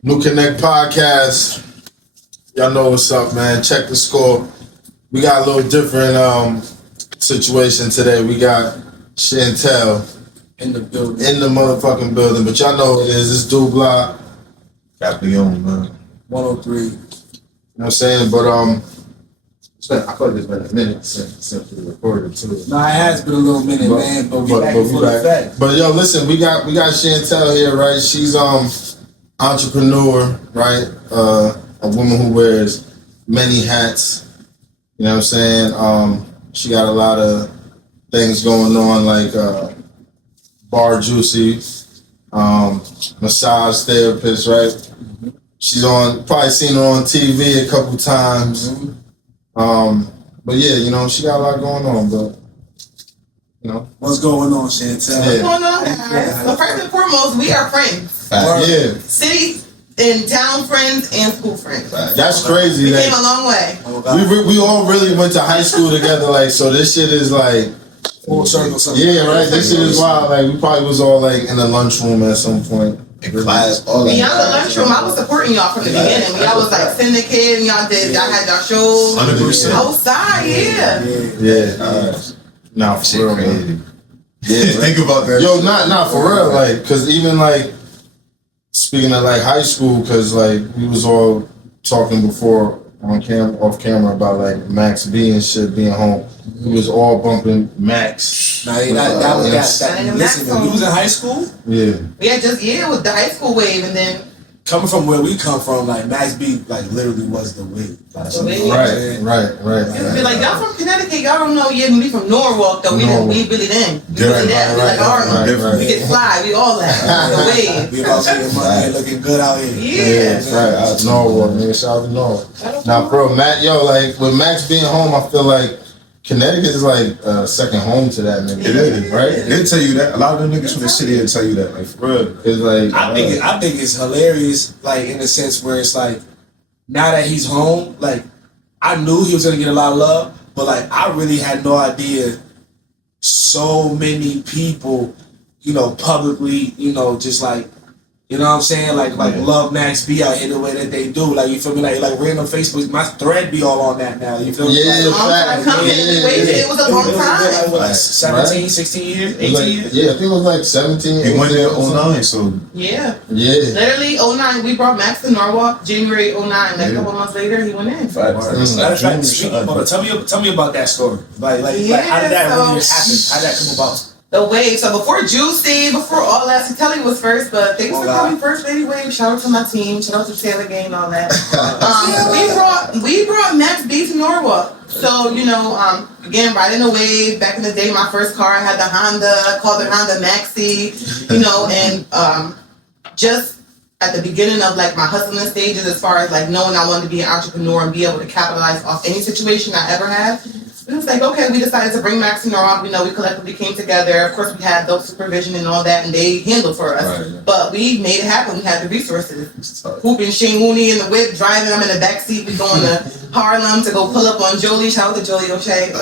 New Connect Podcast. Y'all know what's up, man. Check the score. We got a little different situation today. We got Chantel in the building. In the motherfucking building. But y'all know what it is. It's Dude Block. Got me on, man. 103. You know what I'm saying? But I feel like it's been a minute since we recorded too. No, it has been a little minute, man. But we back in full effect. But yo, listen, we got Chantel here, right? She's entrepreneur, right? A woman who wears many hats. You know what I'm saying? She got a lot of things going on, like Bar Juicy, massage therapist, right? She's probably seen her on TV a couple times. But yeah, you know, she got a lot going on, but you know. What's going on, Chantel? What's going on, guys? So first and foremost, we are friends. Yeah. City and town friends and school friends. That's crazy. We came a long way. We all really went to high school together, like, so this shit is like full circle. Yeah, right. This shit is wild. Like, we probably was all like in the lunchroom at some point. In class, all that. Beyond the lunchroom, I was supporting y'all from the beginning. When y'all was like syndicate, and y'all had y'all shows. 100%. Outside, Yeah. Nah, for real, man. Yeah, think about that. Yo, not for real, like, cause even like speaking of like high school, cause like we was all talking before off camera about like Max B and shit being home. We was all bumping Max. Nah, that listen, we was in high school. Yeah. It was the high school wave, and then coming from where we come from, like Max B, like literally was the wave. Like, Right. It would be like, y'all from Connecticut, y'all don't know yet. We from Norwalk though. We really didn't. We really that. We like Harlem. We get fly. We all that. The wave. We about to get money and looking good out here. Yeah. Right. Out of Norwalk, man. Shout out to Norwalk. Now, bro, Matt, yo, like with Max being home, I feel like Connecticut is like second home to that nigga. It is, right? They tell you that. A lot of them niggas from the city will tell you that, like, for real. It's like I think it's hilarious, like in the sense where it's like now that he's home, like I knew he was gonna get a lot of love, but like I really had no idea so many people, you know, publicly, you know, just like, you know what I'm saying? Like love Max B out here the way that they do. Like, you feel me? Like random Facebook, my thread be all on that now. You feel me? Yeah, it was a long time. Like 17, 16 years, 18 years? Yeah, I think it was like 17. He went there in 09, so. Yeah. Literally 09, we brought Max to Norwalk, January 09. Like a couple months later, he went in. Tell me about that story. Like how did that really happen? How did that come about? The wave. So before Juicy, before all that, Telly was first, but things were coming first. Lady Wave. Shout out to my team. Shout out to Taylor Gang and all that. We brought Max B to Norwalk. So again, riding a wave. Back in the day, my first car I had the Honda. I called it Honda Maxi. And just at the beginning of like my hustling stages, as far as like knowing I wanted to be an entrepreneur and be able to capitalize off any situation I ever had. It was like, okay, we decided to bring Max and Norwalk. We collectively came together. Of course, we had those supervision and all that, and they handled for us. Right. But we made it happen. We had the resources. Hooping Shane Mooney in the whip, driving. I'm in the back seat. We going to Harlem to go pull up on Jolie. Shout out to Jolie O'Shea.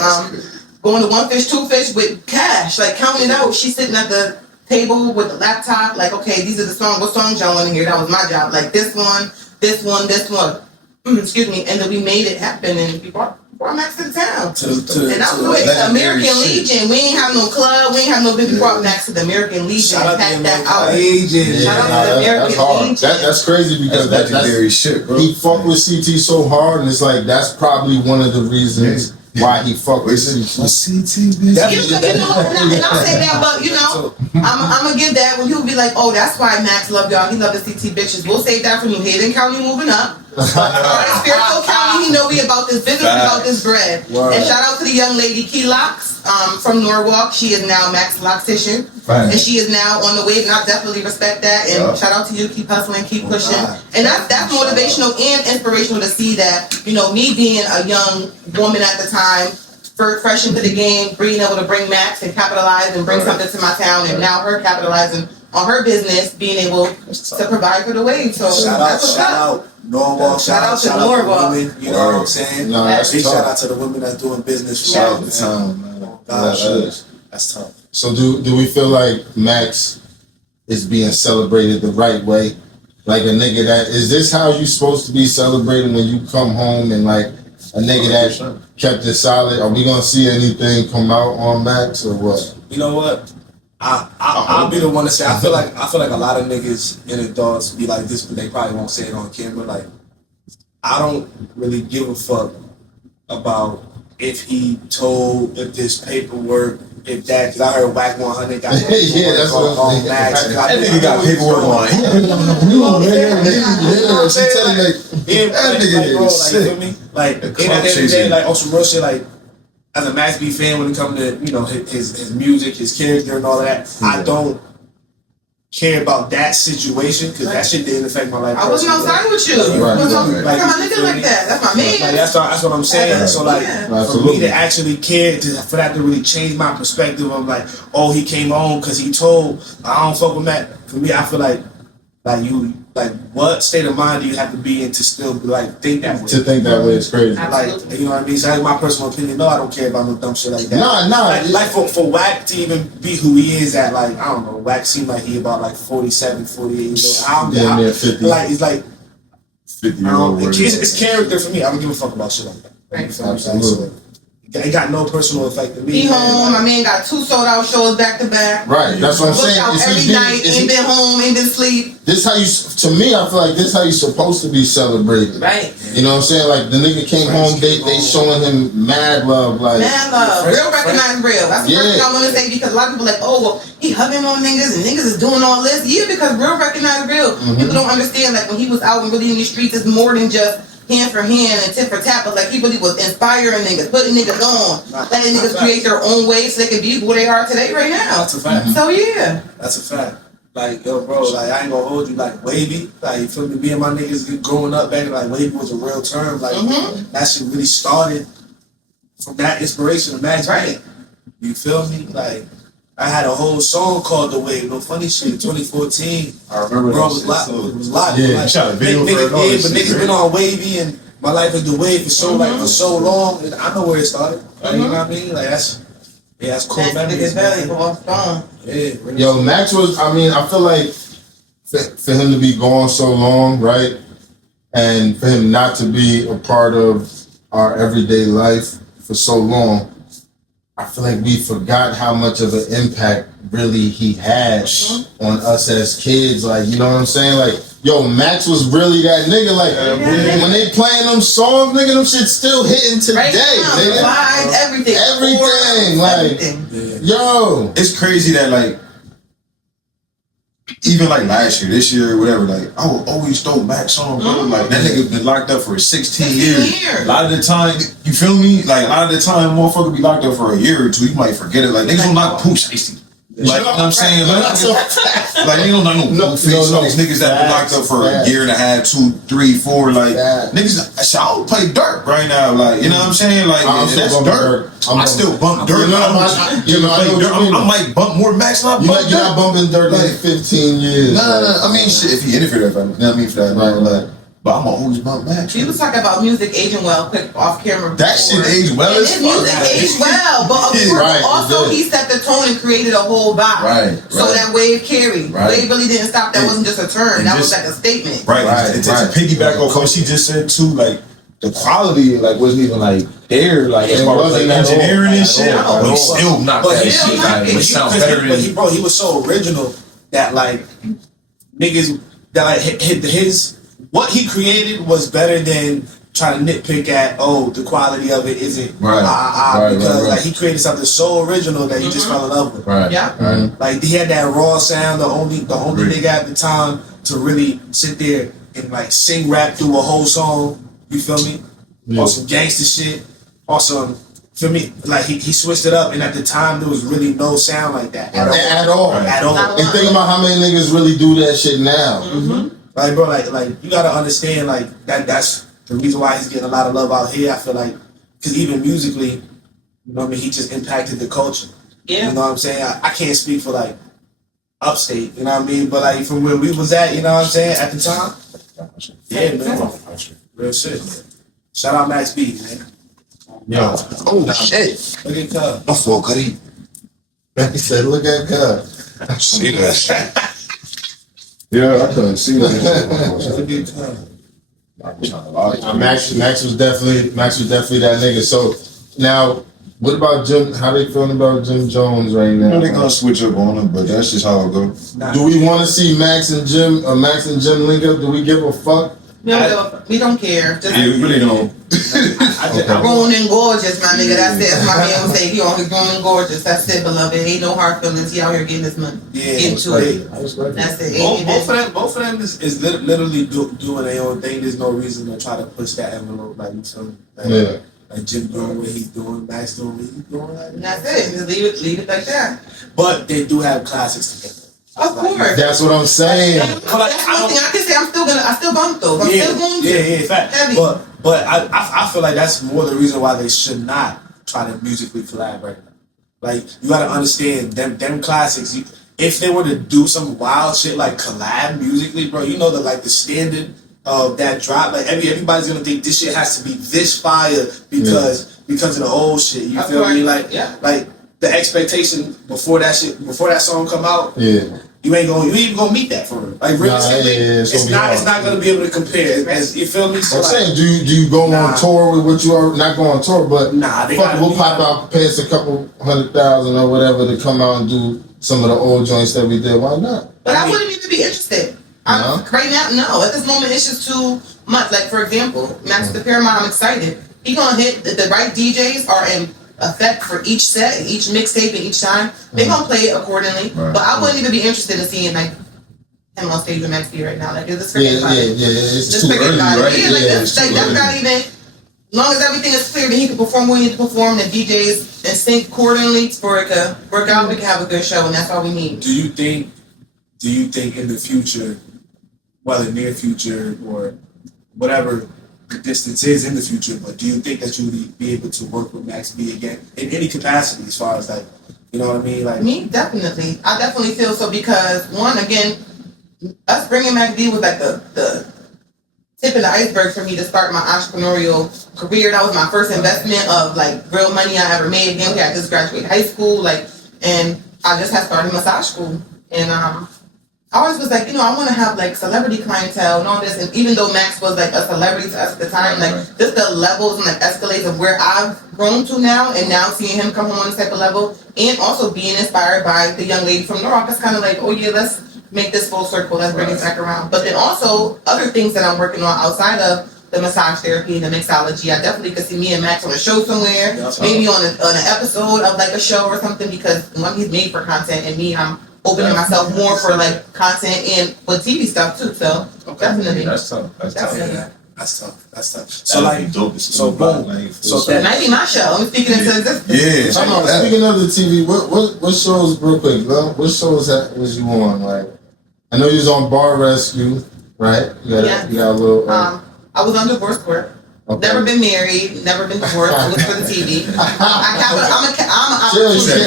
Going to One Fish, Two Fish with cash, like counting it out. She's sitting at the table with the laptop, like, okay, these are the songs. What songs y'all want to hear? That was my job. Like this one. Excuse me. And then we made it happen, and we brought Max to the town. And that was with American Legion. We ain't have no club. We ain't have no big. We brought Max to the American Legion and packed that out. Shout out to the American Legion. That's crazy because that's legendary shit, bro. He fucked with CT so hard, and it's like that's probably one of the reasons why he fucked with CT. And I'll say that, but I'm gonna give that when people be like, oh, that's why Max loved y'all. He loved the CT bitches. We'll save that for New Haven County moving up. Spiritual County, he know we about this business, we about this bread. Wow. And shout out to the young lady Key Locks from Norwalk. She is now Max Loctician, and she is now on the wave. And I definitely respect that. And shout out to you, keep hustling, keep pushing. And that's motivational and inspirational to see that. Me being a young woman at the time, fresh into the game, being able to bring Max and capitalize and bring something to my town, and now her capitalizing on her business, being able to provide for the wave. So shout out Norwalk, shout out to Norwalk. Women, you know what I'm saying? No, big shout out to the women that's doing business. Shout out to town, man. That's tough. So do we feel like Max is being celebrated the right way? Like a nigga that is this how you supposed to be celebrating when you come home and like a nigga that kept it solid? Are we gonna see anything come out on Max or what? You know what? I'll be the one to say I feel like a lot of niggas and adults be like this, but they probably won't say it on camera. Like I don't really give a fuck about if he told, if this paperwork, if that, because I heard Whack 100 got yeah, that's what I'm saying. Max. That nigga got paperwork on him. Yeah, she telling like that nigga bro, is like, you sick. feel me? Like, The in the clout end of the day, chasing. like, on some real shit, like, as a Max B fan, when it comes to, you know, his music, his character, and all of that, I don't care about that situation, because that shit didn't affect my life. I wasn't outside with you. Right, I right. got my nigga like that. That's my man. Like, that's what I'm saying. So like, Yeah. for me Absolutely. to actually care, for that to really change my perspective of like, oh, he came home because he told I don't fuck with Matt. For me, I feel like you what state of mind do you have to be in to still like think that way? To think that way is crazy. Like, you know what I mean? So that's my personal opinion. No, I don't care about no dumb shit like that. Nah. Like for Wack to even be who he is at, like, I don't know, Wack seemed like he about like 47, 48 years old. Damn near 50. Like, he's like, 50-year-old. it's character for me. I don't give a fuck about shit like that. Right. Absolutely. It got no personal effect on me. He home. My man got 2 sold out shows back to back. Right, that's what I'm Booked saying. out Is he every being- night. is he- Ain't been home. Ain't been sleep. This how you, to me, I feel like this how you supposed to be celebrated. Right. You know what I'm saying? Like the nigga came home, they showing him mad love. Like Man, love. Real recognize real. That's the first thing I want to say, because a lot of people like, oh, well, he hugging on niggas and niggas is doing all this. Yeah, because real recognize real. People don't understand, like, when he was out and really in the streets, it's more than just hand for hand and tit for tat, but like he really was inspiring niggas, putting niggas on, letting niggas create their own way so they can be who they are today right now. That's a fact. So yeah. That's a fact. Like, yo, bro, like, I ain't gonna hold you, like, wavy. Like, you feel me? Me and my niggas growing up back, like, wavy was a real term. Like, that shit really started from that inspiration of Max Right. Bank. You feel me? Like, I had a whole song called The Wave. No funny shit. 2014. I remember Bro, that it shit. was live. Yeah, Like, you shot a video for it and all yeah, that but shit, niggas right? been on wavy and my life is The Wave for so long. And I know where it started. Like, you know what I mean? Like, that's cool That's memories, valuable. man. Strong. Yeah, really. yo, Max was. I mean, I feel like for him to be gone so long, right, and for him not to be a part of our everyday life for so long, I feel like we forgot how much of an impact really he had on us as kids. Like, you know what I'm saying? Like, yo, Max was really that nigga. Like, when they playing them songs, nigga, them shit still hitting today, Right now, nigga. vibes, everything. Everything, like, everything. yo. It's crazy that like even like last year, this year, whatever, like I would always throw Max songs, bro. Like that nigga been locked up for 16 years. A lot of the time, you feel me? Like a lot of the time, motherfucker be locked up for a year or two. You might forget it. Like niggas don't knock Pooch icy. Like, you know what I'm saying? Like you don't knock no face. no, These niggas that been locked up for a year and a half, 2, 3, 4. Like niggas, I don't play dirt right now. Like you know what I'm saying? Like I'm that's still dirt. bumping I still bump dirt. You know, I I might bump more Max. Not You bump like, you're not bumping dirt in like 15 years. No. I mean, shit. If he interfered, you know what I mean for that, like, but I'm always bump Max. He was talking about music aging well, quick off camera. That shit aged well And as his fuck. music aged well, but of course, Right, also it did. he set the tone and created a whole vibe. Right, So right. that wave carried. Right. Wave really didn't stop. That And- wasn't just a turn. and That was just- like a statement. Right. Right, To right. piggyback off what she just said too, like the quality like wasn't even like there, like as It far as wasn't like at all. engineering and At shit. all. But he still knocked But that he shit. still knocked Like, it. it sounds better than. He was so original that like niggas that like his what he created was better than trying to nitpick at the quality of it isn't Right. because Right. like he created something so original that you just fell in love with. Right. Yeah. Right. Like he had that raw sound, the only nigga at the time to really sit there and like sing rap through a whole song. You feel me? Yeah. Or some gangster shit. Or some, feel me? Like he switched it up, and at the time there was really no sound like that at all. At all. Right. At all. And think about how many niggas really do that shit now. Like bro, like you gotta understand like that's the reason why he's getting a lot of love out here. I feel like because even musically, you know what I mean, he just impacted the culture. Yeah. You know what I'm saying? I can't speak for like upstate, you know what I mean? But like from where we was at, you know what I'm saying, at the time. Yeah, man. Real shit. Shout out Max B, man. Yo. Oh shit! Look at Cub. My fault, Cuddy. He said, look at God. See that? Yeah, I couldn't see that. Max was definitely that nigga. So now, what about Jim? How they feeling about Jim Jones right now? You know they gonna switch up on him, but that's just how it goes. Do we want to see Max and Jim link up? Do we give a fuck? We don't care. Just Yeah, we really don't. grown and gorgeous, my nigga. That's it. As my man would say, he only grown and gorgeous. That's it, beloved. Ain't no hard feelings. He out here getting his money. Into it. That's it. Both of them is literally doing their own thing. There's no reason to try to push that envelope like you feel. Like Jim doing what he's doing, Max doing what he's doing. And that's it. Just leave it like that. But they do have classics together. Of course. That's what I'm saying. That's one thing I can say. I still bump those. I'm still going to. Yeah, fact. Heavy. But I feel like that's more the reason why they should not try to musically collab right now. Like, you gotta understand them classics. If they were to do some wild shit like collab musically, bro, you know that like the standard of that drop, like everybody's gonna think this shit has to be this fire because of the old shit. You feel me? Like the expectation before that song come out. Yeah. You ain't gonna meet that for real. Like realistically, it's not gonna be able to compare. As you feel me? So I'm saying, do you go on tour with what you are not going on tour, but we'll pop out, pay us a couple $100,000 or whatever to come out and do some of the old joints that we did. Why not? But I wouldn't even be interested. Right now, no. At this moment, it's just too much. Like, for example, Max the Paramount, I'm excited. He gonna hit the right DJs are in effect for each set, each mixtape, and each time. They gonna play it accordingly. Right. But I wouldn't even be interested in seeing like him on stage with Max B right now. Like, just forget about it. It's too early, right? That's not even. As long as everything is clear, that he can perform when he needs to perform, the DJs and sync accordingly for it to work out. We can have a good show, and that's all we need. Do you think in the future, whether near future or whatever the distance is in the future, but do you think that you would be able to work with Max B again in any capacity, as far as like, you know what I mean? Like me, definitely. I definitely feel so because one, again, us bringing Max B was like the tip of the iceberg for me to start my entrepreneurial career. That was my first investment of like real money I ever made. Again, I just graduated high school, and I just had started massage school, and I always was like, I want to have like celebrity clientele and all this. And even though Max was like a celebrity to us at the time, like just the levels and like escalades of where I've grown to now, and now seeing him come home on this type of level, and also being inspired by the young lady from Norwalk, it's kind of like, oh yeah, let's make this full circle, let's bring it back around. But then also other things that I'm working on outside of the massage therapy and the mixology, I definitely could see me and Max on a show somewhere, maybe on an episode of like a show or something, because one, he's made for content, and me, I'm opening myself more for like content and for TV stuff too. So definitely, that's tough. That's tough. So like, so boom. So that might be my show. I'm speaking into existence. Yeah. Speaking of the TV, what shows, real quick, bro? What shows was you on? Like, I know you was on Bar Rescue, right? You got a little. I was on Divorce Court. Okay. Never been married, never been divorced. I was for the TV. I'm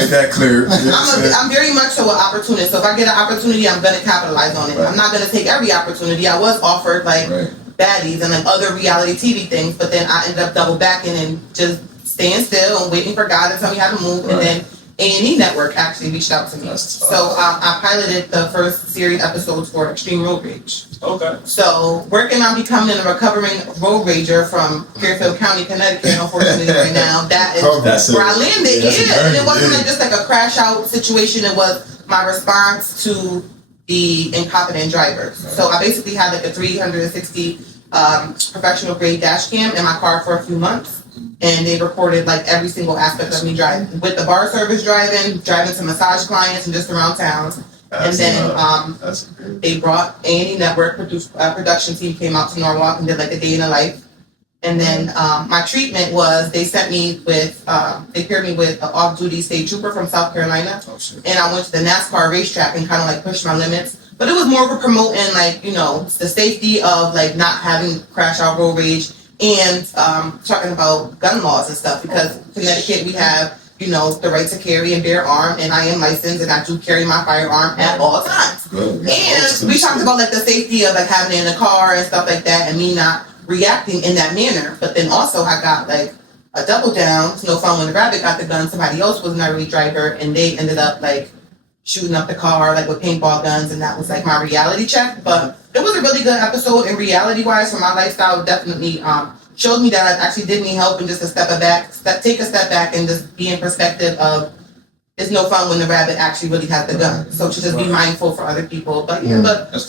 that clear. I'm very much so an opportunist. So if I get an opportunity, I'm gonna capitalize on it. Right. I'm not gonna take every opportunity. I was offered like baddies and like other reality TV things, but then I ended up double backing and just staying still and waiting for God to tell me how to move. And then A&E Network actually reached out to me. So I piloted the first series episodes for Extreme Road Rage. Okay. So working on becoming a recovering road rager from Fairfield County, Connecticut, unfortunately right now, that is where I landed. And it wasn't like just like a crash out situation. It was my response to the incompetent drivers. So I basically had like a 360 professional grade dash cam in my car for a few months. And they recorded like every single aspect of me driving, with the bar service driving to massage clients and just around town. And then they brought A&E Network production team came out to Norwalk and did like a day in the life. And then my treatment was they sent me with they paired me with an off-duty state trooper from South Carolina, and I went to the NASCAR racetrack and kind of like pushed my limits. But it was more of a promoting like the safety of like not having crash out road rage. And talking about gun laws and stuff, because in Connecticut we have, the right to carry and bear arms, and I am licensed and I do carry my firearm at all times. Good. And we talked about like the safety of like having it in the car and stuff like that, and me not reacting in that manner. But then also I got like a double down. It's no fun when the rabbit got the gun. Somebody else was an early driver, and they ended up like shooting up the car like with paintball guns, and that was like my reality check. But it was a really good episode, and reality wise for my lifestyle, definitely showed me that I actually did need help, and just take a step back and just be in perspective of it's no fun when the rabbit actually really has the gun. So to just be mindful for other people. But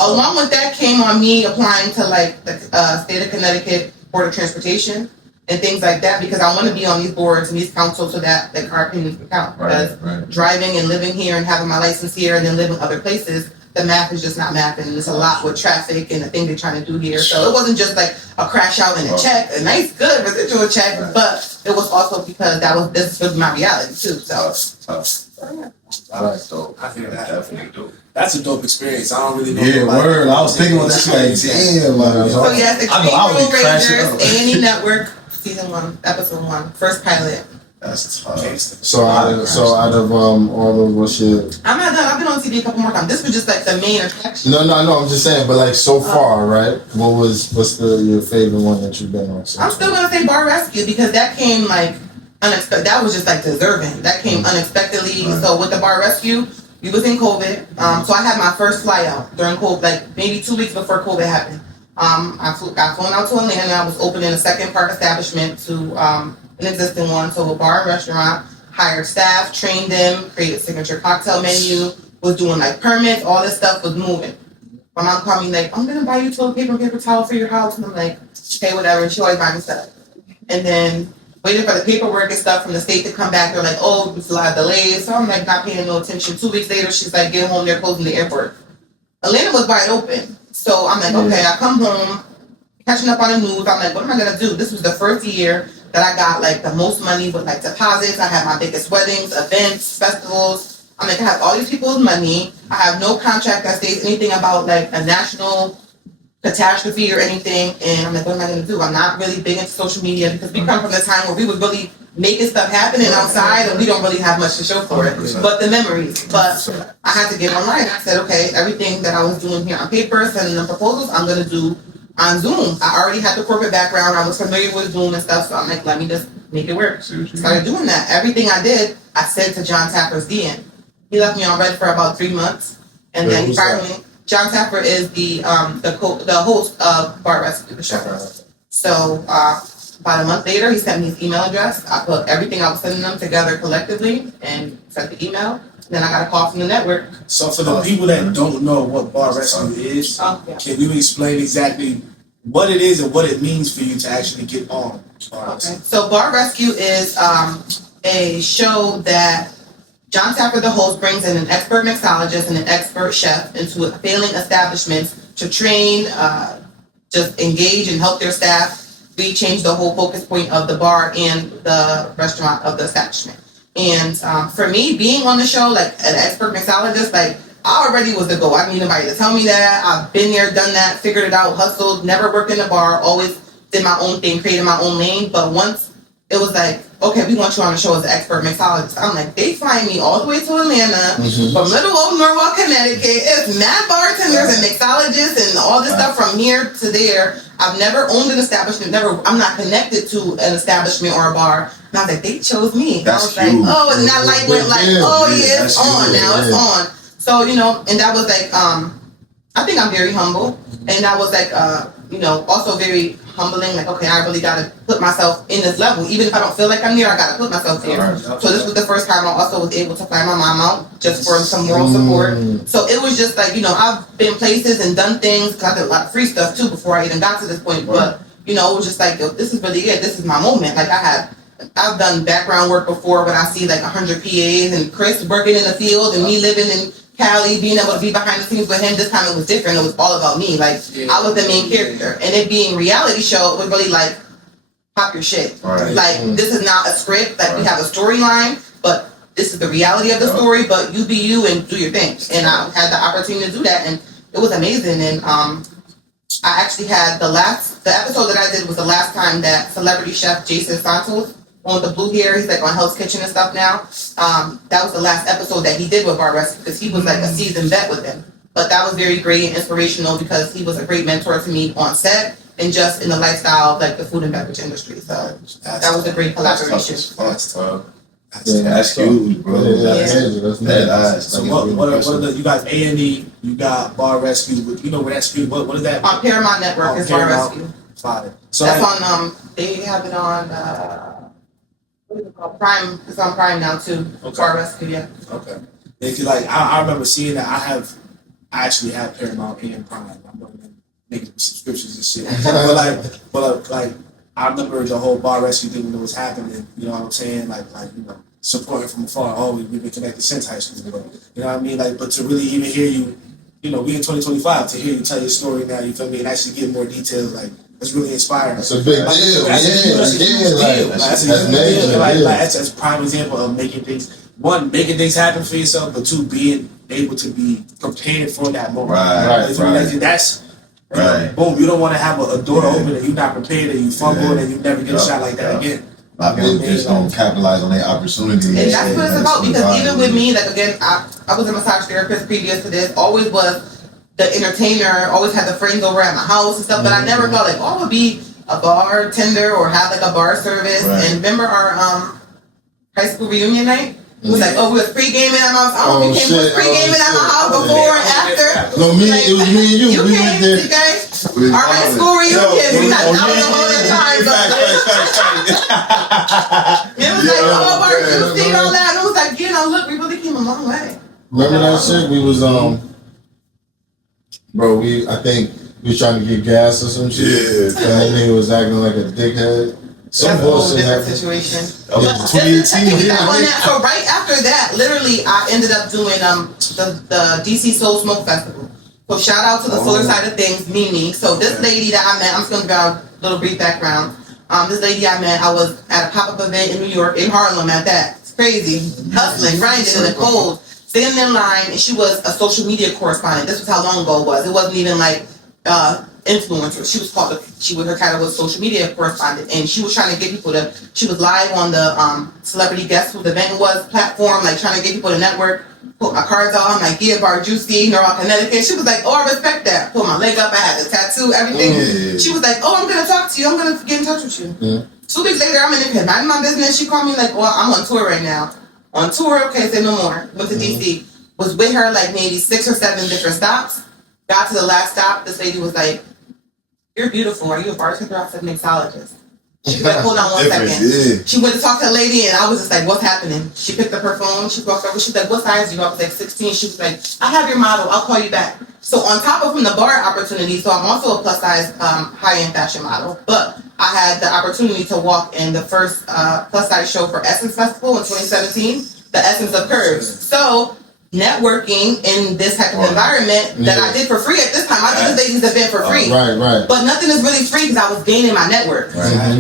along with that came on me applying to like the state of Connecticut Board of Transportation and things like that, because I want to be on these boards and these councils so that like our opinions can count. Because driving and living here and having my license here and then living other places, the math is just not mathing, and there's a lot with traffic and the thing they're trying to do here. So it wasn't just like a crash out and a check, a nice, good residual check, but it was also because this was my reality too. So That's dope. I feel that. Definitely dope. That's a dope experience. I don't really know. Yeah, word. I was thinking about that shit. Like, damn, like, so yes, I know I would Extreme be Road crashing Rangers, up. A&E Network, season 1, episode 1, first pilot. That's tough. So out of all of what's your I'm not done. I've been on TV a couple more times. This was just like the main attraction. no, I'm just saying, but like so far, right? What's your favorite one that you've been on? So I'm still gonna say Bar Rescue because that came like unexpected. That was just like deserving. That came unexpectedly. Right. So with the Bar Rescue, we was in COVID. So I had my first fly out during COVID, like maybe 2 weeks before COVID happened. I got flown out to Atlanta. I was opening a second park establishment to an existing one, so a bar and restaurant, hired staff, trained them, created signature cocktail menu, was doing like permits, all this stuff was moving. My mom called me like, I'm gonna buy you toilet paper and paper towel for your house, and I'm like, okay, whatever, and she always buy me stuff. And then waiting for the paperwork and stuff from the state to come back, they're like, oh, there's a lot of delays, so I'm like not paying no attention. 2 weeks later, she's like, get home, they're closing the airport. Atlanta was wide open, so I'm like, okay, I come home, catching up on the news, I'm like, what am I gonna do? This was the first year that I got like the most money with like deposits. I had my biggest weddings, events, festivals. I'm like, I have all these people's money. I have no contract that states anything about like a national catastrophe or anything. And I'm like, what am I going to do? I'm not really big into social media because we come from the time where we were really making stuff happening outside and we don't really have much to show for it, but the memories. But I had to get online. I said, okay, everything that I was doing here on paper, sending them proposals, I'm going to do on Zoom. I already had the corporate background. I was familiar with Zoom and stuff, so I'm like, let me just make it work. Started doing that. Everything I did, I sent to John Tapper's DM. He left me on red for about 3 months, and then he finally. John Tapper is the host of Bar Rescue, the show. So about a month later, he sent me his email address. I put everything I was sending them together collectively and sent the email. Then I got a call from the network. So for the people that don't know what Bar Rescue is, can you explain exactly what it is and what it means for you to actually get on Bar Rescue? Okay. So Bar Rescue is a show that John Tapper, the host, brings in an expert mixologist and an expert chef into failing establishments to train, just engage and help their staff change the whole focus point of the bar and the restaurant of the establishment. And for me, being on the show, like an expert mixologist, like I already was the go. I didn't need nobody to tell me that. I've been there, done that, figured it out, hustled, never worked in a bar, always did my own thing, created my own lane. But once it was like, okay, we want you on the show as an expert mixologist. I'm like, they fly me all the way to Atlanta from little old Norwalk, Connecticut. It's mad bartenders and mixologists and all this stuff from here to there. I've never owned an establishment. I'm not connected to an establishment or a bar. And I was like, they chose me. I was like, oh, and that light went like, oh yeah, it's on now. It's on. So, and that was like, I think I'm very humble. And that was like, also very humbling. Like, okay, I really got to put myself in this level. Even if I don't feel like I'm there, I got to put myself there. Right. So this was the first time I also was able to fly my mom out just for some moral support. So it was just like, I've been places and done things because I did a lot of free stuff too before I even got to this point. Right. But, it was just like, this is really it. This is my moment. Like I've done background work before when I see like 100 PAs and Chris working in the field and me living in Cali, being able to be behind the scenes with him. This time it was different. It was all about me. Like I was the main character, and it being reality show, it was really like pop your shit. Right. Like this is not a script. Like we have a storyline, but this is the reality of the story. But you be you and do your thing. And I had the opportunity to do that, and it was amazing. And I actually had the episode that I did was the last time that celebrity chef Jason Santos, on the blue hair, he's like on Hell's Kitchen and stuff now. That was the last episode that he did with Bar Rescue because he was like a seasoned vet with him. But that was very great and inspirational because he was a great mentor to me on set and just in the lifestyle of like the food and beverage industry. So that was a great collaboration. That's tough. That's huge, bro. That's major. That's major. So what are the, you got A&E, you got Bar Rescue, but you know where that stream, what is that? On Paramount Network is Bar Rescue. Fine. So that's on they have it on what is it called? Prime. It's on Prime now too. Okay. Bar Rescue, yeah. Okay. If you like, I remember seeing that. I actually have Paramount and Prime. I'm making subscriptions and shit. but like I remember the whole Bar Rescue thing when it was happening. You know what I'm saying? Like you know, supporting from afar. Oh, we've been connected since high school. You know what I mean? Like, but to really even hear you, you know, we in 2025 to hear you tell your story now. You feel me? And actually get more details. Like, that's really inspiring. That's a big deal. That's a prime example of making things happen for yourself, but two, being able to be prepared for that moment. Right. That's boom. You don't want to have a door open and you're not prepared and you fumble and you never get a shot like that again. A lot of people just don't capitalize on their opportunities. And that's what it's about, because even with me, like again, I was a massage therapist previous to this, always was the entertainer, always had the friends over at my house and stuff, but I never felt like, oh, I would be a bartender or have like a bar service. And remember our high school reunion night? It was like, oh, we was pre-gaming at my house. I don't know if we came pre-gaming at my house before and after. No, it was me and you. You came, you guys. Our high school reunion. We not out the whole time, but it was like, oh, our juicy and all that. And it was like, you know, look, we really came a long way. Remember that shit? We was bro, I think we was trying to get gas or some shit. Yeah. And that nigga was acting like a dickhead. That's a whole different situation. That was 2018. So right after that, literally, I ended up doing the DC Soul Smoke Festival. So shout out to the solar side of things, Mimi. So this lady that I met, I'm just gonna give out a little brief background. This lady I met, I was at a pop-up event in New York, in Harlem at that. It's crazy. Hustling, grinding in the cold, standing in line, and she was a social media correspondent. This was how long ago it was. It wasn't even like influencer. She was her title was social media correspondent, and she was trying to get people to. She was live on the celebrity guest who the event was platform, like trying to get people to network. Put my cards on, like Bar Juicy, Norwalk, Connecticut. She was like, "Oh, I respect that." Put my leg up. I had the tattoo, everything. She was like, "Oh, I'm gonna talk to you. I'm gonna get in touch with you." 2 weeks later, I'm in the minding my business. She called me like, "Well, I'm on tour right now." On tour, okay, say no more. Went to DC. Was with her like maybe 6 or 7 different stops. Got to the last stop. This lady was like, "You're beautiful. Are you a bartender?" I said, "Mixologist." She was like, "Hold on one second." Yeah. She went to talk to the lady, and I was just like, "What's happening?" She picked up her phone. She walked over. She's like, "What size are you?" I was like, 16. She was like, "I have your model. I'll call you back." So on top of from the bar opportunity, so I'm also a plus size high-end fashion model, but I had the opportunity to walk in the first plus size show for Essence Festival in 2017, the Essence of Curves. So networking in this type of environment that I did for free at this time. I did this ladies event for free. Right. But nothing is really free because I was gaining my network.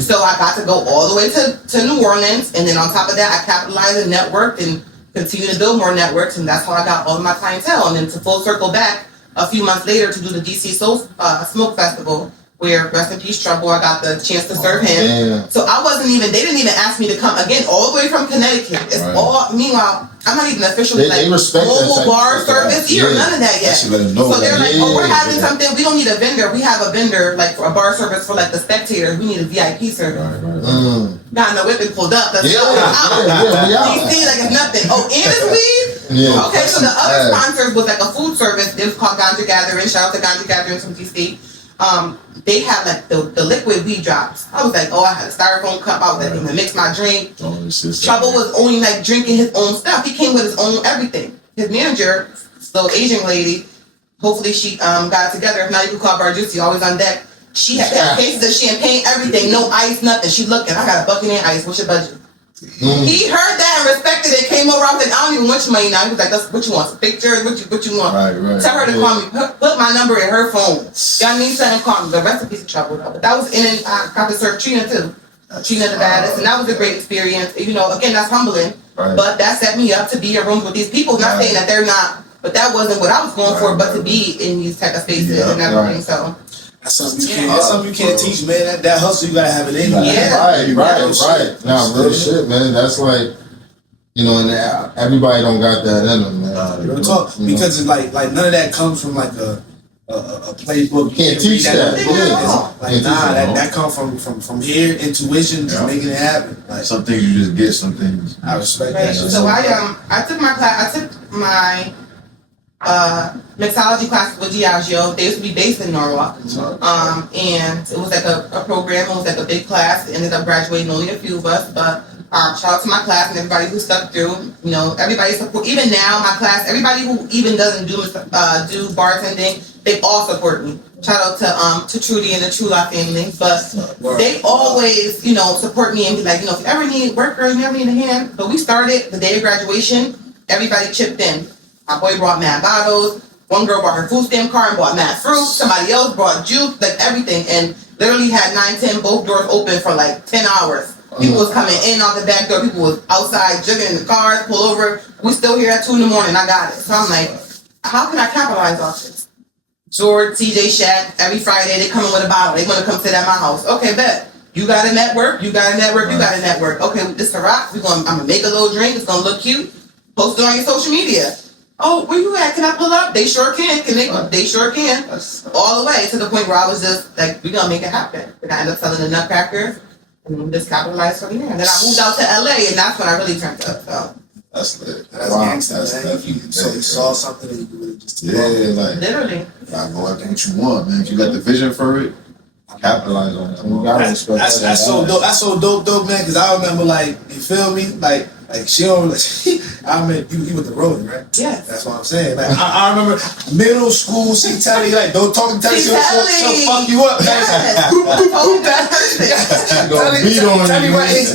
So I got to go all the way to New Orleans, and then on top of that, I capitalized and networked and continued to build more networks, and that's how I got all of my clientele. And then to full circle back a few months later to do the DC Soul Smoke Festival, where rest in peace Trouble, I got the chance to serve him. So they didn't even ask me to come again all the way from Connecticut. It's all, meanwhile, I'm not even officially global bar service here, none of that yet. So they're like, oh, we're having something, we don't need a vendor. We have a vendor like for a bar service for like the spectators. We need a VIP service. Got in the whip and pulled up. Let's go. DC like it's nothing. Oh, and it's weed? Okay, so the other sponsors was like a food service. It was called Ganja Gathering. Shout out to Ganja Gathering from DC. They had like the liquid weed drops. I was like, oh, I had a styrofoam cup. I was like, I'm gonna mix my drink. Trouble was only like drinking his own stuff. He came with his own everything. His manager, little Asian lady, hopefully she got it together. If not, you can call Bar Juicy, always on deck. She had cases of champagne, everything, no ice, nothing. She looked, and I got a bucket of ice. What's your budget? He heard that and respected it. Came over. I was like, I don't even want your money now. He was like, "That's what you want? Some pictures? What you want?" Tell her to call me. Put my number in her phone. Y'all need something? Call me. The rest of piece of trouble though. But that was I got to serve Trina too. Trina the baddest, and that was a great experience. You know, again, that's humbling. But that set me up to be in rooms with these people. Not saying that they're not, but that wasn't what I was going for. But to be in these type of spaces and everything. So. That's something you can't teach, man. That hustle, you gotta have it in you. Right. Now, real shit, man. That's like, you know, and everybody don't got that in them, man. Real talk, because it's like none of that comes from like a a playbook. Can't teach that. Like that come from here, intuition, making it happen. Like some things you just get, some things I respect Right. that. So I took my class. I took my mixology classes with Diageo. They used to be based in Norwalk. And it was like a program. It was like a big class. It ended up graduating only a few of us, but shout out to my class and everybody who stuck through. You know, everybody support. Even now, my class, everybody who even doesn't do bartending, they all support me. Shout out to Trudy and the Trula family, but they always, you know, support me and be like, you know, if you ever need work, girl, you ever need a hand. But we started the day of graduation. Everybody chipped in. My boy brought mad bottles. One girl brought her food stamp card and bought mad fruit. Somebody else brought juice, like everything, and literally had 9, 10 both doors open for like 10 hours. People was coming in off the back door. People was outside jugging in the cars, pull over. We still here at 2 in the morning. I got it. So I'm like, how can I capitalize off this? George, TJ, Shaq, every Friday they coming with a bottle. They want to come sit at my house. Okay, bet. You got a network. You got a network. You got a network. Okay, this a rock. I'm gonna make a little drink. It's gonna look cute. Post it on your social media. Oh, where you at? Can I pull up? They sure can. They sure can. All the way to the point where I was just like, we gonna make it happen. And I ended up selling the Nutcracker and just capitalized from there. And then I moved out to LA, and that's when I really turned up. So that's lit. That's Wow, gangster, man. So you saw something and you really just like literally. gotta go after what you want, man. If you got the vision for it, capitalize on it. You gotta respect that. That's so dope. That's so dope, man. Because I remember, like, you feel me, like she don't. I mean, you with the rolling, right? Yeah. That's what I'm saying. Like, I remember middle school. She Telly, like, don't talk to Telly. She'll fuck you up. Yes. Telly, right?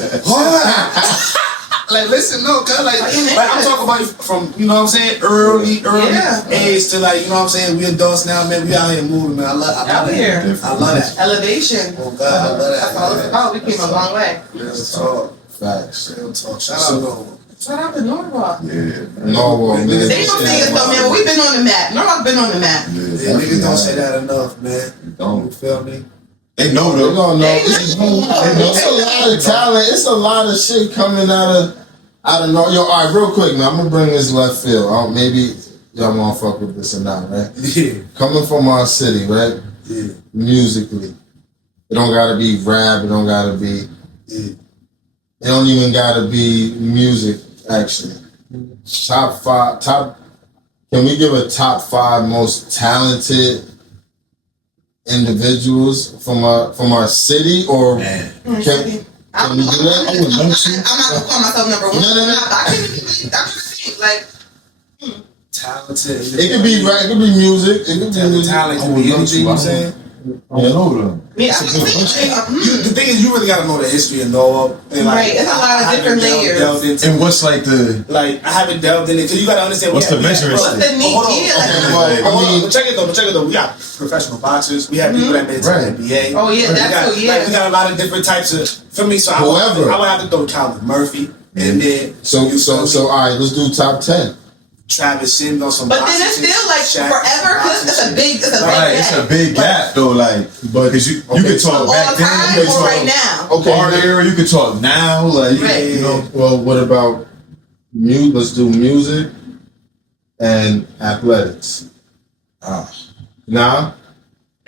Like, listen, no, cause like I'm talking about from, you know what I'm saying, early age to, like, you know what I'm saying, we adults now, man. We out here moving, man. I love that. I love that. Elevation. Oh God, I love that. That's all it's about. We came a long way. Real talk. Facts. Real talk. Shout out Norwalk. Shout out to Norwalk. Yeah. Norwalk, man. They don't say it though, man. We've been on the map. Norwalk been on the map. Yeah, niggas don't say that enough, man. Don't. You feel me? They know They though. gonna know. It's a lot of talent. It's a lot of shit coming out of North. Yo, all right, real quick, man. I'm gonna bring this left field. Maybe y'all wanna fuck with this or not, right? Yeah. Coming from our city, right? Yeah. Musically, it don't gotta be rap. It don't gotta be. Yeah. It don't even gotta be music. Actually, top 5. Can we give a top 5 most talented individuals from our city, or can we do that? I'm not gonna call myself number 1. No. I can't even. I'm just saying, like, Talented. It could be rap. It could be music. It could be music. Talent can be anything, you saying? I don't know them. yeah, The thing is, you really gotta know the history of Norwalk. And like, Right, it's a lot of I different haven't layers. delved into, And what's like the like, I haven't delved in it because you gotta understand What's the measuring what's the need? Hold on. Yeah, like, Okay, well, I mean, But check it though. We got professional boxers. We have people that made it to Right. the NBA. oh yeah, We that's got, so yeah. like, we got a lot of different types of. For me, so I Whoever. would have to throw Calvin Murphy and then So all right. Let's do top 10. Travis Sims on some. But then it's boxing still like shit, Shaq, forever because boxing it's a shit. big, right? It's a big gap though, like, but because you could talk all back then, time you could or talk right now. Okay. our era, you could talk now, like Right. you know. Well, what about music? Let's do music and athletics. Nah.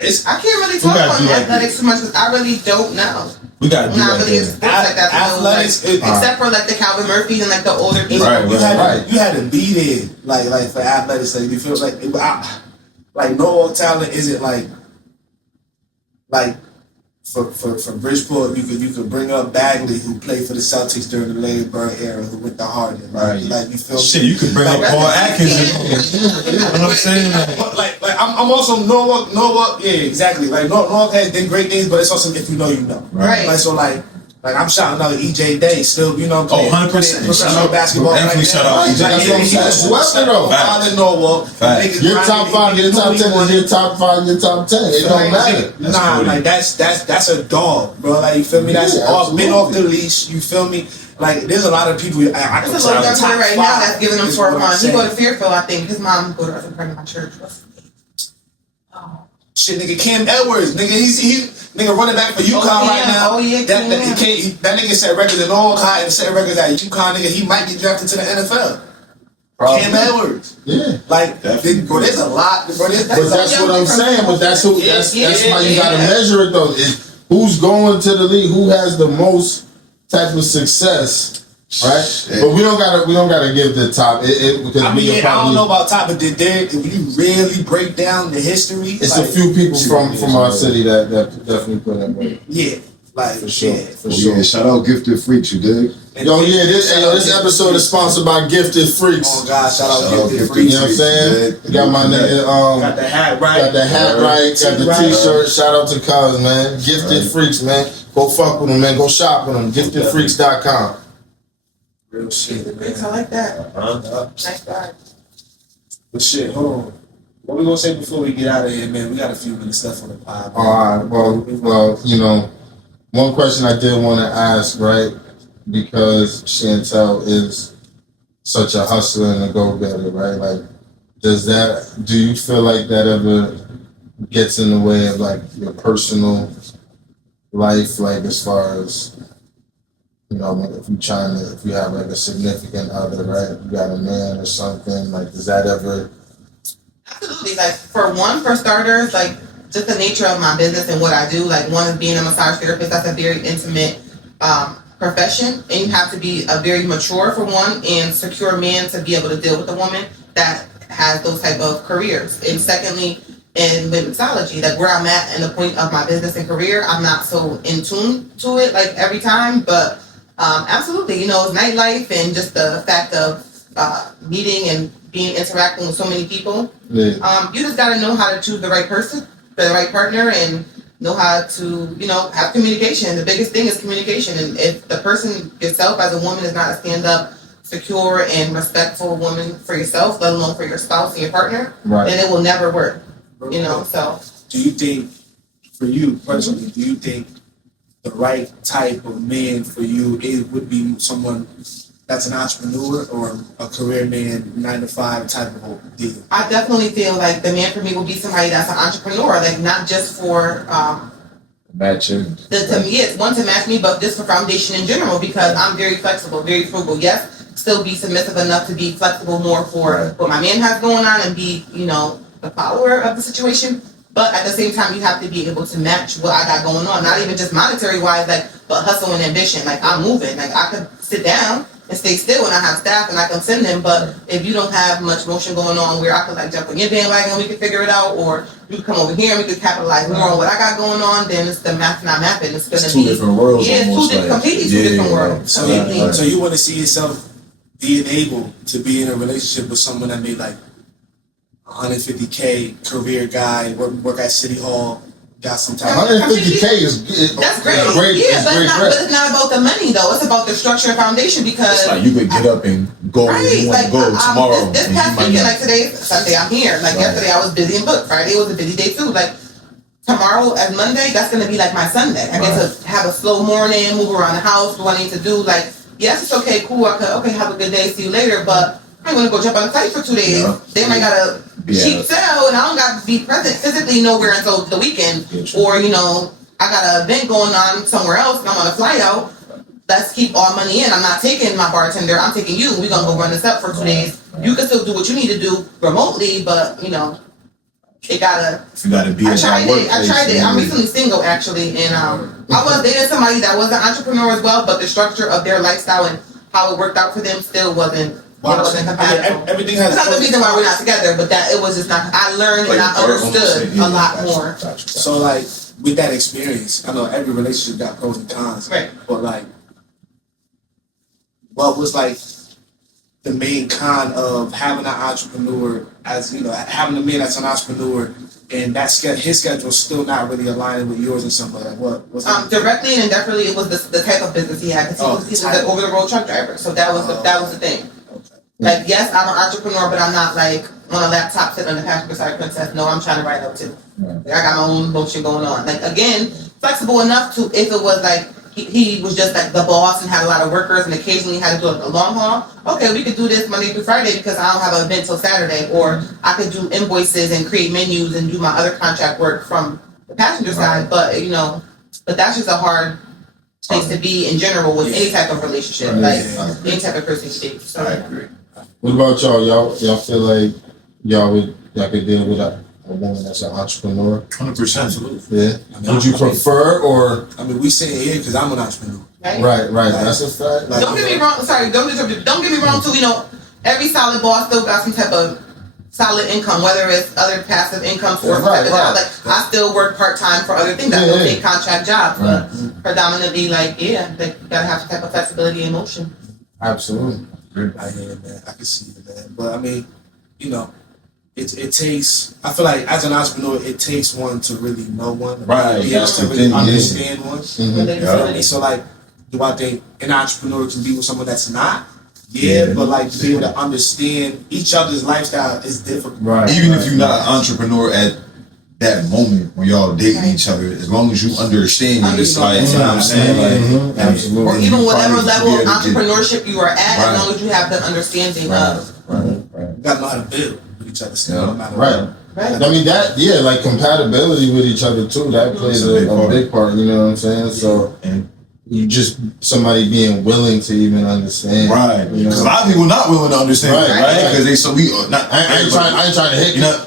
I can't really We talk gotta on do like athletics too much because I really don't know. We gotta I'm do not like really in that. sports like that. Athletics, So, except for like the Calvin Murphys and like the older people. Right. You had right. you had to be there, like for athletics. Like you feel like Norwalk talent isn't like for Bridgeport. You could bring up Bagley, who played for the Celtics during the Larry Bird era, who went to Harden. Right. Like you feel Shit, me? you could bring up Like, Paul Atkins. You know what I'm saying? Like I'm also Norwalk. Yeah, exactly. Like Norwalk has done great things, but it's also if you know, you know. Right. Like so like I'm shouting out EJ Day still, you know. Oh, 100%. Professional basketball. Definitely shout out EJ. That's what I'm saying. Whoever though. Father Norwalk. Facts. Your top 5, your top 10 is your top 5, your top 10. It don't matter. Nah, like that's a dog, bro. Like you feel me? That's Yeah, off, been off the absolutely. leash. You feel me? Like there's a lot of people. I There's could a say little the young top boy right 5 now that's giving him is for what I'm fun. He saying. go to Fairfield, I think. His mom go to a friend of my church. Shit, nigga, Cam Edwards, nigga, he's nigga running back for UConn right now. Oh yeah, That nigga set records in all high and set records at UConn. Nigga, he might be drafted to the NFL. Cam Edwards. Yeah. Like, bro, there's a lot. Bro, But that's what I'm saying. But that's why you gotta measure it though. Who's going to the league? Who has the most type of success? Right, but we don't gotta give the top. Because I mean, I don't know about top, but if you really break down the history, it's like, a few people from our city that definitely put in work. Yeah, like for sure, for sure. Yeah, shout out Gifted Freaks, you dig? This episode is sponsored by Gifted Freaks. Oh God, shout out Gifted Freaks. You know what I'm saying? Got my nigga, got the hat right. Got the hat right. Got the t-shirt. Shout out to Cuz, man. Gifted Freaks, man. Go fuck with them, man. Go shop with them. GiftedFreaks.com. Real shit, man. I like that. Nice guy. But shit, hold on. What we gonna say before we get out of here, man? We got a few minutes left on the pod. All right. Well, you know, one question I did want to ask, right? Because Chantel is such a hustler and a go-getter, right? Like, do you feel like that ever gets in the way of like your personal life, like as far as, you know, if you have like a significant other, right? You got a man or something, like does that ever? Absolutely. Like for starters, like just the nature of my business and what I do, like one is being a massage therapist, that's a very intimate profession, and you have to be a very mature for one and secure man to be able to deal with a woman that has those type of careers. And secondly, in mixology, like where I'm at in the point of my business and career, I'm not so in tune to it like every time, but absolutely, you know, it's nightlife and just the fact of meeting and interacting with so many people. Yeah. You just got to know how to choose the right person, the right partner, and know how to, you know, have communication. The biggest thing is communication. And if the person yourself as a woman is not a stand-up, secure, and respectful woman for yourself, let alone for your spouse and your partner, then it will never work. You know, so. Do you think, for you personally, do you think the right type of man for you would be someone that's an entrepreneur or a career man, 9-to-5 type of deal? I definitely feel like the man for me will be somebody that's an entrepreneur, like not just for matching. To me, it's one to match me, but just for foundation in general, because I'm very flexible, very frugal. Yes, still be submissive enough to be flexible more for what my man has going on and be, you know, the follower of the situation. But at the same time, you have to be able to match what I got going on. Not even just monetary wise, like, but hustle and ambition. Like I'm moving. Like I could sit down and stay still and I have staff and I can send them. But if you don't have much motion going on where I could like jump on your bandwagon and we could figure it out, or you could come over here and we could capitalize more on what I got going on, then it's the math not mapping. It's gonna be two different worlds. Yeah, completely two different worlds. So you want to see yourself being able to be in a relationship with someone that made like $150K career guy, work at City Hall, got some time. 150K is that's great. Great. Yeah, but it's not about the money though. It's about the structure and foundation, because it's like you could get up and go where you want to go tomorrow. This past weekend, like today, Sunday, I'm here. Like yesterday, I was busy and booked. Friday was a busy day too. Like tomorrow and Monday, that's gonna be like my Sunday. I get to have a slow morning, move around the house, do what I need to do. Like yes, it's okay, cool. I could have a good day, see you later, but I'm gonna go jump on a flight for 2 days. Then I gotta cheap sell, and I don't got to be present physically nowhere until the weekend. Or you know, I got an event going on somewhere else, and I'm on a fly out. Let's keep all money in. I'm not taking my bartender. I'm taking you. We're gonna go run this up for 2 days. You can still do what you need to do remotely, but you know, you gotta be. I tried it. I'm recently single actually, and I was dating somebody that was an entrepreneur as well, but the structure of their lifestyle and how it worked out for them still wasn't. It wasn't compatible. Everything has. That's not the reason why we're not together, but that it was just not. I learned and I understood a lot more. So like with that experience, I know every relationship got pros and cons, right? But like, what was like the main con of having an entrepreneur, as you know, having a man that's an entrepreneur, and that his schedule still not really aligning with yours and something like what was directly and indirectly, it was the type of business he had. Because he was an over the road truck driver, so that was the thing. Like, yes, I'm an entrepreneur, but I'm not like on a laptop sitting on the passenger side princess. No, I'm trying to ride up too. Like, I got my own motion going on. Like, again, flexible enough to, if it was like, he was just like the boss and had a lot of workers and occasionally had to do a long haul. Okay, we could do this Monday through Friday because I don't have an event till Saturday. Or I could do invoices and create menus and do my other contract work from the passenger side. But, you know, that's just a hard place to be in general with any type of relationship. Like, any type of person you date. So. I agree. What about y'all? Y'all feel like y'all could deal with a woman that's an entrepreneur? 100%. Absolutely. Yeah. Would you prefer or? I mean, we saying here because I'm an entrepreneur. Right. That's a fact. Like, Don't get me wrong. Sorry, don't get me wrong. Too, every solid boss still got some type of solid income, whether it's other passive income or some type of job. Like I still work part time for other things. I still take contract jobs, but predominantly, they gotta have some type of flexibility and motion. Absolutely. I hear it, man. I can see it, man. But I mean, it takes. I feel like as an entrepreneur, it takes one to really know one, Right? Yes, to really understand one. Mm-hmm. So, like, do I think an entrepreneur can be with someone that's not? Yeah, but like to be able to understand each other's lifestyle is difficult. Right. Even if you're not an entrepreneur at that moment when y'all dating each other, as long as you understand it, it's like, you know what I'm saying? Like, absolutely. Or even whatever level of to entrepreneurship you are at, as long as you have the understanding of. You gotta know how to build with each other still, no matter Right. Right. I mean like compatibility with each other too. That plays a big part. You know what I'm saying? So. You just somebody being willing to even understand, right? Because a lot of people not willing to understand, right? Because they I ain't trying to hit girls,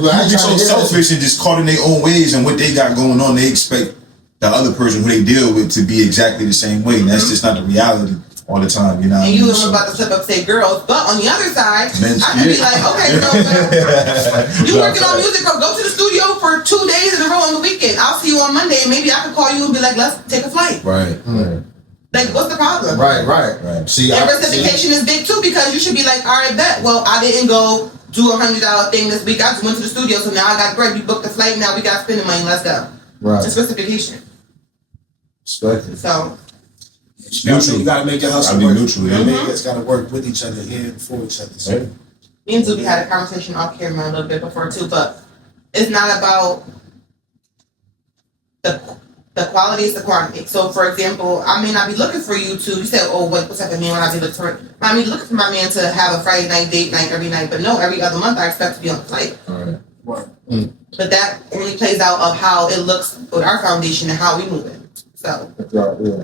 but I ain't trying to so selfish and just caught in their own ways and what they got going on. They expect the other person who they deal with to be exactly the same way, and that's just not the reality all the time. You know, and you were about to slip up say girls, but on the other side, I could be like, okay, girl, you working on music, bro? Go to the studio for 2 days in a row on the weekend. I'll see you on Monday, and maybe I could call you and be like, let's take a flight. Right. Like, what's the problem? Right. See, and reciprocation is big too because you should be like, all right, bet. Well, I didn't go do $100 thing this week. I just went to the studio, so now I got bread. You booked the flight. Now we got spending money. Let's go. Right. It's reciprocation. Respect it. So. You gotta make your hustle work. Neutral, It's gotta work with each other and for each other. So. Right. Me and Zuby had a conversation off camera a little bit before too, but it's not about the quality, it's the quantity. So, for example, I may not be looking for you to. You said, "Oh, what type of man would I be looking for?" I mean, looking for my man to have a Friday night date night every night, but no, every other month I expect to be on the flight. Right. But that only plays out of how it looks with our foundation and how we move it. So. If y'all really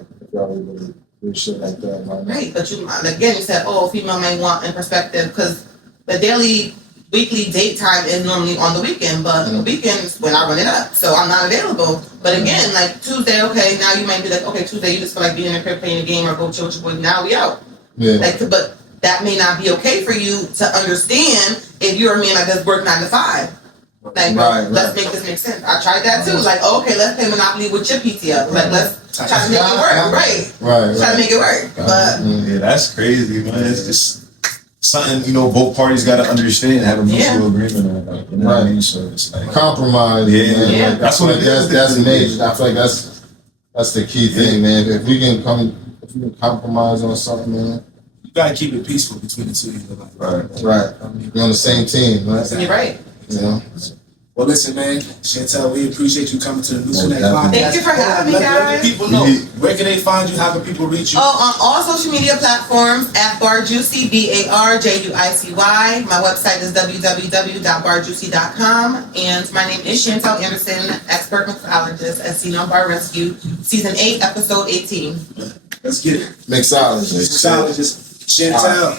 do shit like that, Right, but you again, you said, "Oh, female may want in perspective," because the daily, weekly date time is normally on the weekend, but the weekends when I run it up, so I'm not available. But again, like Tuesday, okay, now you might be like, okay, Tuesday you just feel like being in the crib playing a game or go chill with your boy. Now we out. Yeah. Like, but that may not be okay for you to understand if you're a man that does work 9 to 5. Like, let's make this make sense. I tried that too. Like, okay, let's play Monopoly with your PTO. Like, let's try to make it work. Right. Try to make it work. But yeah, that's crazy, man. It's just something both parties got to understand, have a mutual agreement on. You know what I mean? So it's like compromise. Yeah. Like, that's what that's major. I feel like that's the key thing, man. If we can compromise on something, man. You gotta keep it peaceful between the two of you. Right. You're on the same team, right? You're right. Well, listen, man, Chantel, we appreciate you coming to the Loose Connect podcast. Thank you for having me, guys. Let people know where can they find you. How can people reach you? On all social media platforms at BarJuicy, BarJuicy. My website is www.barjuicy.com, and my name is Chantel Anderson, expert mixologist at Sino Bar Rescue, season 8, episode 18. Let's get it. Mixologist. Chantel.